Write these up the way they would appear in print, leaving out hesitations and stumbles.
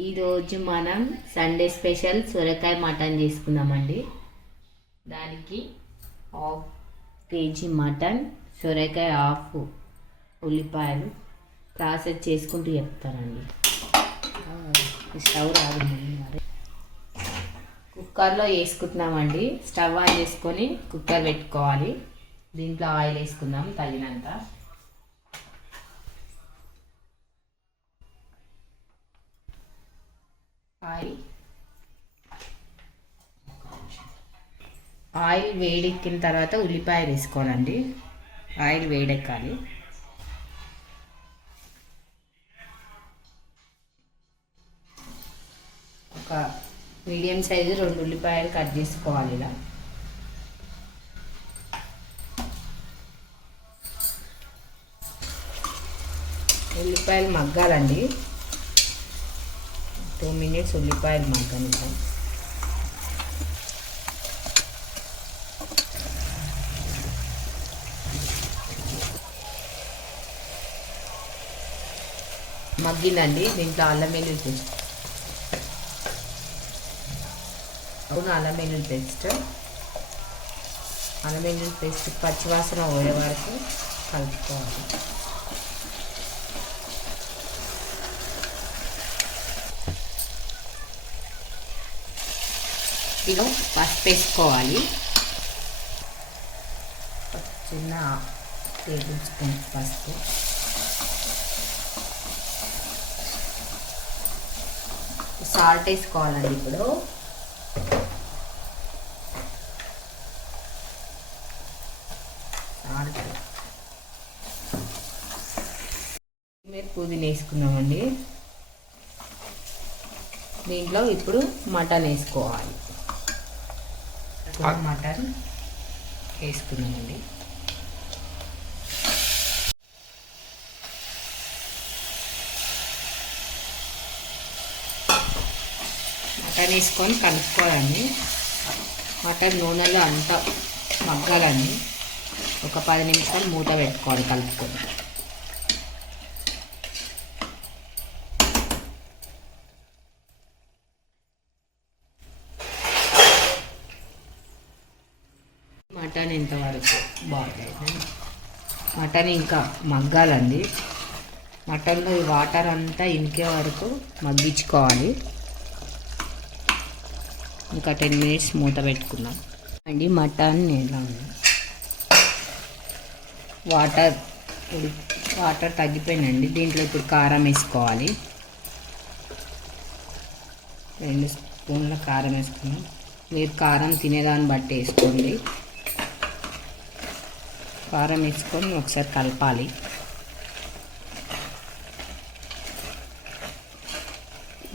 ఈరోజు మనం Sunday special సొరకాయ మటన్ చేసుకుందామండి. దానికి 1/2 కేజీ మటన్, సొరకాయ 1/2 ఉల్లిపాయలు ప్రాసెస్ చేసుకుంటూ చెప్తానండి. స్టవ్ రాదండి. మరి కుక్కర్లో వేసుకుంటున్నామండి. స్టవ్ ఆన్ చేసుకొని కుక్కర్ పెట్టుకోవాలి. దీంట్లో ఆయిల్ వేసుకుందాం తగినంత. ఆయిల్ వేడెక్కిన తర్వాత ఉల్లిపాయలు వేసుకోవాలండి. ఆయిల్ వేడెక్కాలి. ఒక మీడియం సైజు 2 ఉల్లిపాయలు కట్ చేసుకోవాలి. ఇలా ఉల్లిపాయలు మగ్గాలండి. 2 మినిట్స్ ఉల్లిపాయలు మగ్గనిద్దాం. మగ్గిందండి. దీంట్లో అల్లం వెల్లుల్లి పేస్ట్, అల్లం వెల్లుల్లి పేస్ట్ పచ్చివాసన పోయే వరకు కలుపుకోవాలి. ఇలా పసుపు వేసుకోవాలి. చిన్న టేబుల్ స్పూన్ పసుపు, సాల్ట్ వేసుకోవాలండి. ఇప్పుడు సాల్ట్, పుదీనా వేసుకున్నామండి. దీంట్లో ఇప్పుడు మటన్ వేసుకోవాలి. మటన్ వేసుకున్నామండి. మటన్ వేసుకొని కలుపుకోవాలండి. మటన్ నూనెలో అంతా మగ్గాలండి. ఒక 10 నిమిషాలు మూత పెట్టుకోవాలి కలుపుకొని. మటన్ ఇంతవరకు బాగుంటుంది. మటన్ ఇంకా మగ్గాలండి. మటన్లో ఈ వాటర్ అంతా ఇంకే వరకు మగ్గించుకోవాలి. ఇంకా 10 మినిట్స్ మూత పెట్టుకున్నాం అండి. మటన్ ఎలా ఉంది, వాటర్ తగ్గిపోయిందండి. దీంట్లో ఇప్పుడు కారం వేసుకోవాలి. 2 స్పూన్ల కారం వేసుకున్నాం. మీరు కారం తినేదాన్ని బట్టి వేసుకోండి. కారం వేసుకొని ఒకసారి కలపాలి.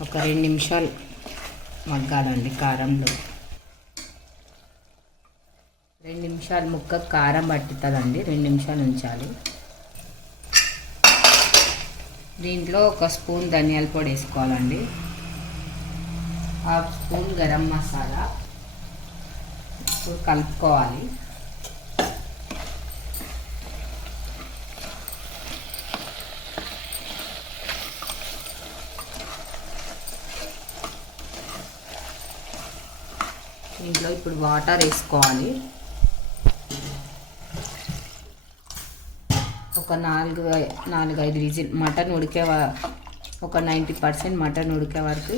ఒక 2 నిమిషాలు మగ్గాలండి కారంలో. 2 నిమిషాలు ముక్కకు కారం పట్టుతుందండి. 2 నిమిషాలు ఉంచాలి. దీంట్లో 1 స్పూన్ ధనియాల పొడి వేసుకోవాలండి. 1/2 స్పూన్ గరం మసాలా. ఇప్పుడు కలుపుకోవాలి. దీంట్లో ఇప్పుడు వాటర్ వేసుకోవాలి. ఒక 4-5 విజిల్ మటన్ ఒక 90% మటన్ ఉడికే వరకు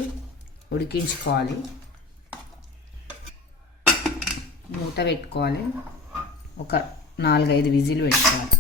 ఉడికించుకోవాలి. మూత పెట్టుకోవాలి. ఒక 4-5 విజిల్ పెట్టుకోవాలి.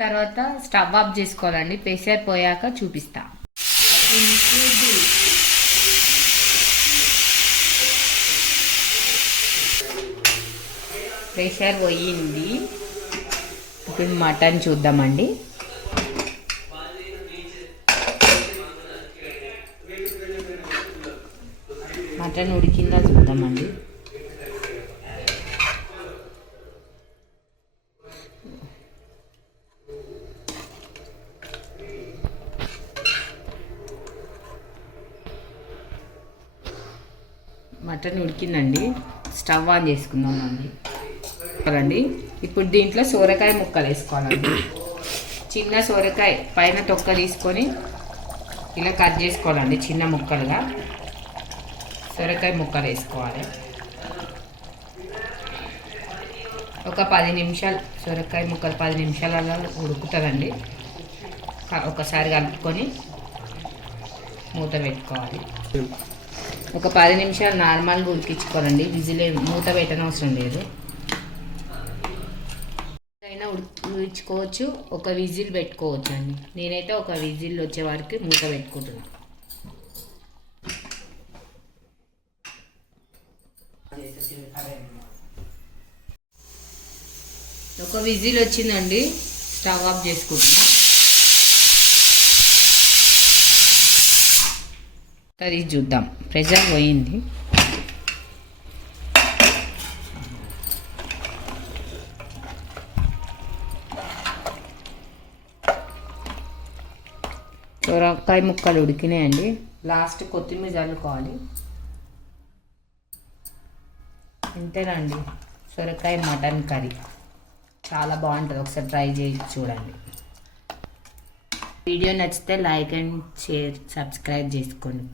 తర్వాత స్టవ్ ఆఫ్ చేసుకోవాలండి. ప్రెషర్ పోయాక చూపిస్తా. ప్రెషర్ పోయింది. ఇప్పుడు మటన్ చూద్దామండి. మటన్ ఉడికిందా చూద్దామండి. మటన్ ఉడికిందండి, స్టవ్ ఆన్ చేసుకుందాం అండి. ఇప్పుడు దీంట్లో సొరకాయ ముక్కలు వేసుకోవాలండి. చిన్న సొరకాయ పైన తొక్క తీసుకొని ఇలా కట్ చేసుకోవాలండి చిన్న ముక్కలుగా. సొరకాయ ముక్కలు వేసుకోవాలి. ఒక 10 నిమిషాలు సొరకాయ ముక్కలు 10 నిమిషాలలో ఉడుకుతుందండి. ఒకసారి కలుపుకొని మూత పెట్టుకోవాలి. ఒక 10 నిమిషాలు నార్మల్గా ఉడికించుకోవాలండి. విజిల్ మూత పెట్టనవసరం లేదు. అయినా ఉడికించుకోవచ్చు, ఒక విజిల్ పెట్టుకోవచ్చు అండి. నేనైతే ఒక విజిల్ వచ్చే వరకు మూత పెట్టుకుంటున్నాను. ఒక విజిల్ వచ్చిందండి, స్టవ్ ఆఫ్ చేసుకుంటున్నాం. అది చూద్దాం, ప్రెషర్ పోయింది. సొరకాయ ముక్కలు ఉడికినాయండి. లాస్ట్ కొత్తిమీర చల్లుకోవాలి. ఇంతేనండి సొరకాయ మటన్ కర్రీ. చాలా బాగుంటుంది, ఒకసారి ట్రై చేసి చూడండి. వీడియో నచ్చితే లైక్ అండ్ షేర్, సబ్స్క్రైబ్ చేసుకోండి.